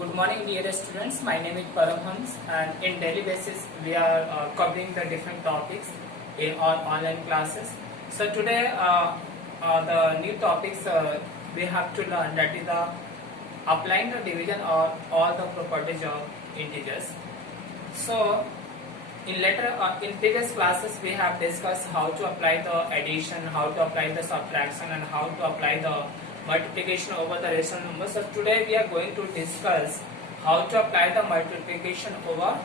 Good morning, dear students. My name is Paramhans, and in daily basis we are covering the different topics in our online classes. So today, the new topics we have to learn, that is the applying the division or all the properties of integers. So in previous classes we have discussed how to apply the addition, how to apply the subtraction, and how to apply the multiplication over the rational numbers. So today we are going to discuss how to apply the multiplication over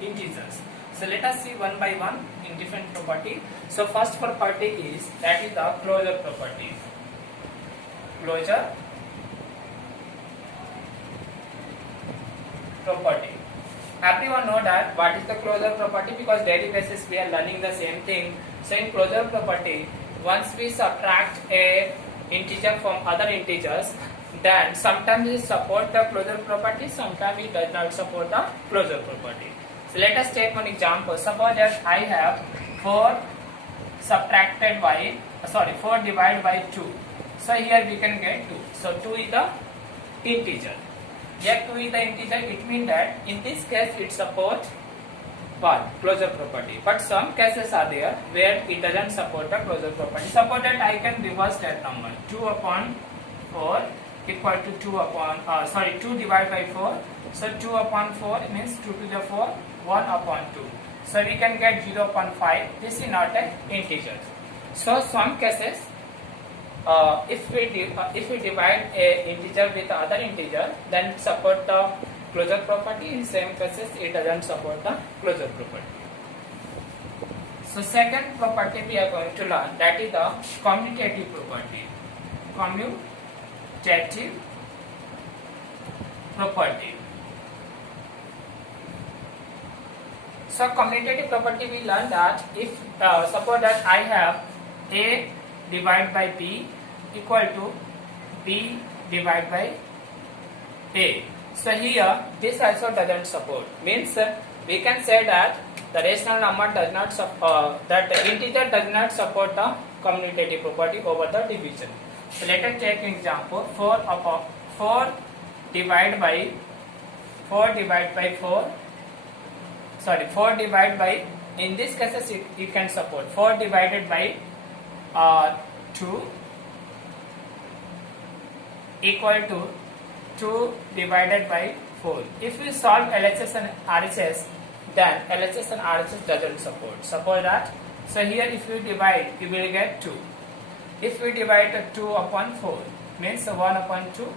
integers. So let us see one by one in different property. So first property is, that is the closure property. Closure property. Everyone know that what is the closure property, because daily basis we are learning the same thing. So in closure property, once we subtract a integer from other integers, then sometimes it support the closure property, sometimes it does not support the closure property. So let us take one example. Suppose that I have 4 divided by 2. So here we can get 2. So 2 is the integer. Here 2 is the integer. It means that in this case it supports what? Closure property. But some cases are there where it doesn't support the closure property. Suppose that I can reverse that number. 2 upon 4 equal to 2 divided by 4. So 2 upon 4 means 2 to the 4, 1 upon 2. So we can get 0 upon 5. This is not an integer. So some cases, if we divide a integer with other integer, then support the closure property. In same cases it doesn't support the closure property. So second property we are going to learn, that is the commutative property. Commutative property. So commutative property we learn that if suppose that I have A divided by B equal to B divided by A. So here this also doesn't support. Means we can say that the rational number does not that the integer does not support the commutative property over the division. So let us take an example. 4 divided by in this cases it can support 4 divided by 2 equal to 2 divided by 4. If we solve LHS and RHS, then LHS and RHS doesn't support. Suppose that. So here if we divide, you will get 2. If we divide 2 upon 4, means 1 upon 2.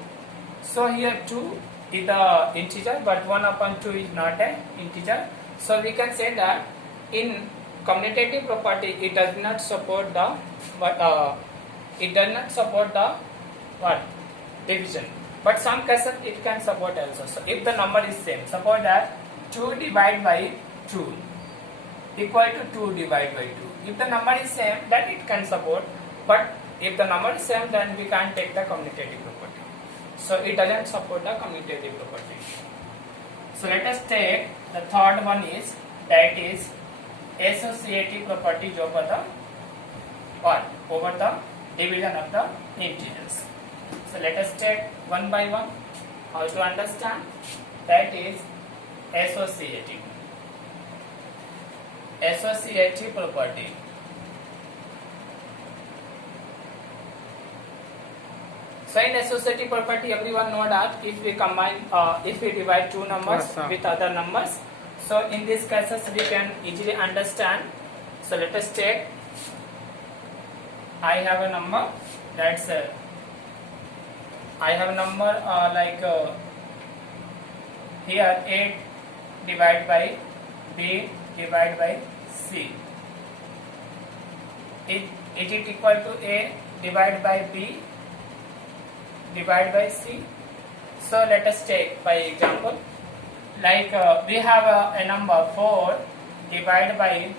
So here 2 is the integer, but 1 upon 2 is not an integer. So we can say that in commutative property it does not support the division. But some cases it can support also. So if the number is same, suppose that 2 divided by 2 equal to 2 divided by 2. If the number is same, then it can support. But if the number is same, then we can't take the commutative property. So it doesn't support the commutative property. So let us take the third one is, that is associative property over the division of the integers. So let us take one by one how to understand. That is associative property. So in associative property, everyone know that if we combine, if we divide two numbers with other numbers, so in these cases we can easily understand. So let us take, I have a number, that's I have a number here 8 divided by B divided by C. Is it equal to A divided by B divided by C? So let us take by example, we have a number 4 divided by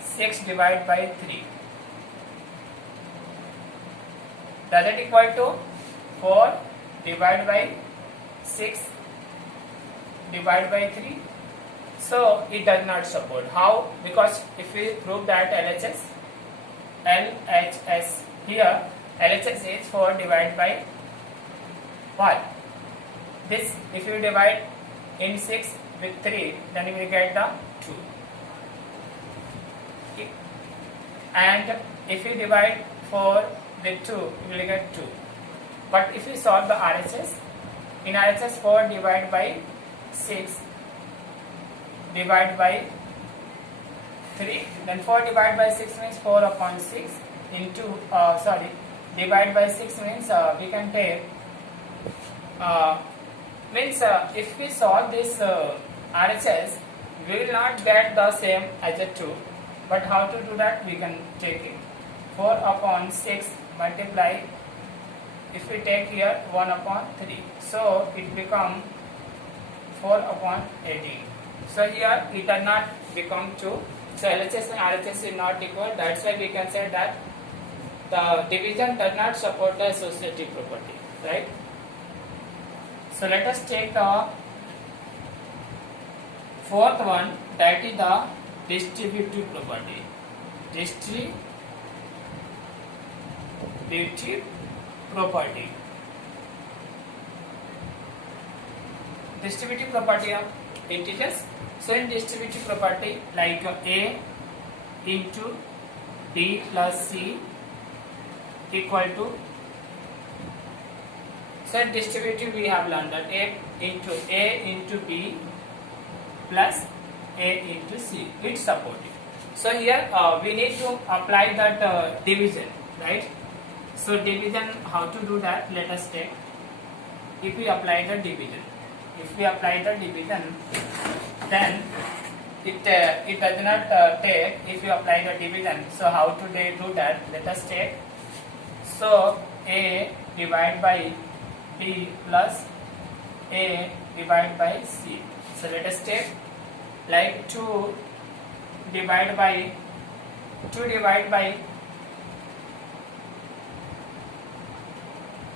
6 divided by 3. Does it equal to 4 divided by 6 divided by 3? So it does not support. How? Because if we prove that LHS here LHS is 4 divided by what? this, if you divide in 6 with 3, then you will get the 2. And if you divide 4 with 2, you will get 2. But if you solve the RHS, in RHS 4 divided by 6 divided by 3, then 4 divided by 6 means 4 upon 6 into, divide by 6 means we can take, if we solve this RHS, we will not get the same as a 2, but how to do that, we can take it. 4 upon 6 multiply, if we take here 1 upon 3, so it becomes 4 upon 18. So here it does not become 2. So LHS and RHS is not equal. That's why we can say that the division does not support the associative property, right? So let us take the fourth one, that is the distributive property. Distributive property. Distributive property of integers. So in distributive property, like A into B plus C equal to, so in distributive we have learned that A into B plus A into C, it's supportive. So here we need to apply that division, right? So division, how to do that, let us take. If we apply the division, then it does not take if you apply the division. So how to do that, let us take. So A divided by B plus A divided by C. So let us take like 2 divided by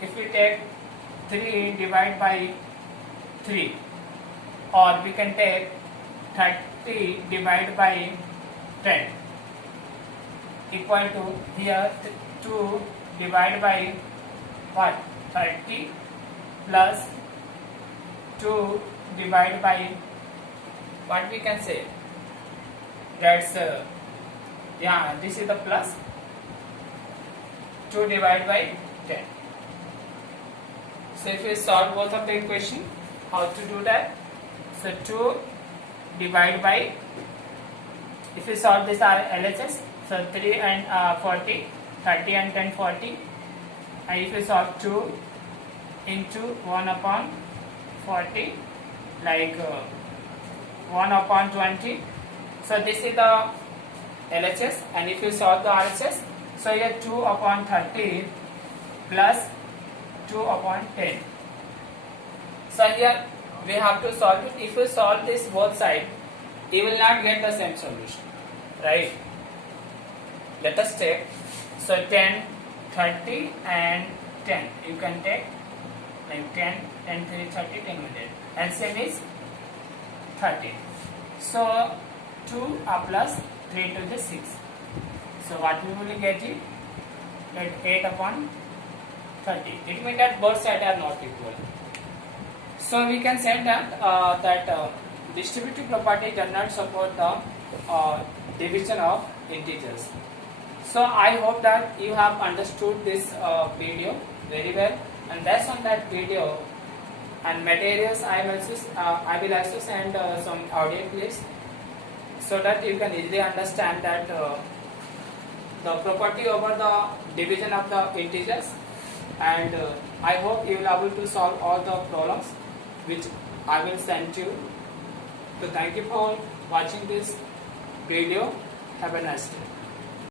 if we take 3 divided by 3, or we can take 30 divided by 10 equal to here 2 divided by what, 30 plus 2 divided by what we can say, that's this is the plus 2 divided by 10. So if we solve both of the equation, how to do that? So 2 divided by, if we solve this LHS, so 3 and 40, 30 and 10, 40, and if we solve 2 into 1 upon 40, like 1 upon 20, so this is the LHS, and if you solve the RHS, so here 2 upon 30 plus 2 upon 10. So here we have to solve it. If you solve this both sides, you will not get the same solution, right? Let us take, so 10, 30 and 10. You can take like 10, 10, 3, 30, 10 minutes. And same is 30. So 2 plus 3 to the 6. So what we will get it? Like 8 upon 30. It means that both sides are not equal. So we can say that distributive property does not support the division of integers. So I hope that you have understood this video very well, and based on that video and materials, I will also send some audio clips so that you can easily understand that the property over the division of the integers, and I hope you will be able to solve all the problems which I will send you. So thank you for watching this video. Have a nice day.